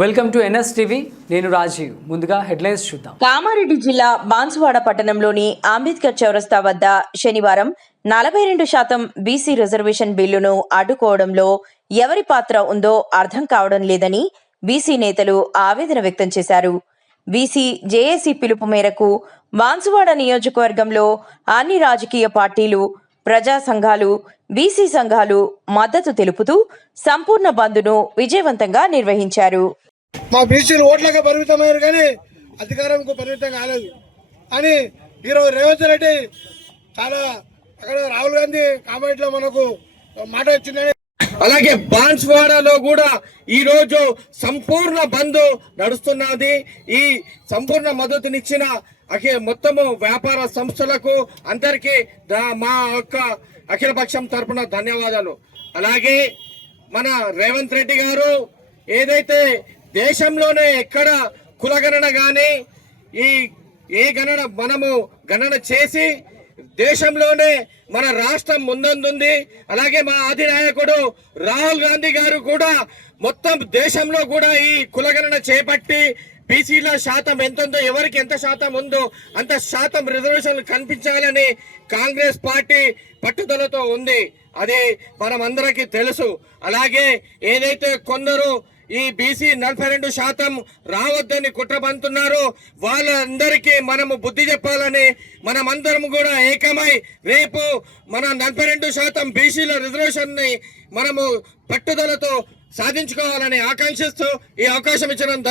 Welcome to NS TV నేను రాజీవ్. ముందుగా headlines చూద్దాం. కామారెడ్డి జిల్లా బాన్సువాడ పట్టణంలోని అంబేద్కర్ చౌరస్తా వద్ద శనివారం నలభై రెండు శాతం బీసీ రిజర్వేషన్ బిల్లును అడ్డుకోవడంలో ఎవరి పాత్ర ఉందో అర్థం కావడం లేదని బీసీ నేతలు ఆవేదన వ్యక్తం చేశారు. బీసీ జేఏసీ పిలుపు మేరకు బాన్సువాడ నియోజకవర్గంలో అన్ని రాజకీయ పార్టీలు ప్రజా సంఘాలు బీసీ సంఘాలు మద్దతు తెలుపుతూ సంపూర్ణ బంద్ను విజయవంతంగా నిర్వహించారు. మా బీసీలు ఓట్లకు పరిమితమయ్యారు కానీ అధికారంకు పరిమితం కాలేదు. అని ఈరోజు రేవంత్ రెడ్డి చాలా అక్కడ రాహుల్ గాంధీ కామెంట్లో మనకు మాట వచ్చిందని అలాగే బాన్స్వాడలో కూడా ఈరోజు సంపూర్ణ బంద్ నడుస్తున్నది. ఈ సంపూర్ణ మద్దతునిచ్చిన అఖి మొత్తము వ్యాపార సంస్థలకు అందరికీ దా- మా యొక్క అఖిలపక్షం తరఫున ధన్యవాదాలు. అలాగే మన రేవంత్ రెడ్డి గారు ఏదైతే దేశంలోనే ఎక్కడ కులగణన కానీ ఈ ఏ గణన మనము గణన చేసి దేశంలోనే మన రాష్ట్రం ముందందుంది. అలాగే మా అధినాయకుడు రాహుల్ గాంధీ గారు కూడా మొత్తం దేశంలో కూడా ఈ కులగణన చేపట్టి బీసీల శాతం ఎంత ఉందో ఎవరికి ఎంత శాతం ఉందో అంత శాతం రిజర్వేషన్లు కనిపించాలని కాంగ్రెస్ పార్టీ పట్టుదలతో ఉంది. అది మనమందరికీ తెలుసు. అలాగే ఏదైతే కొందరు ఈ బీసీ నలభై రెండు శాతం రావద్దని కుట్రబంతున్నారు వాళ్ళందరికీ మనము బుద్ధి చెప్పాలని మనమందరం కూడా ఏకమై రేపు మన నలభై రెండు శాతం బీసీల రిజర్వేషన్ని మనము పట్టుదలతో సాధించుకోవాలని ఆకాంక్షిస్తూ ఈ అవకాశం ఇచ్చిన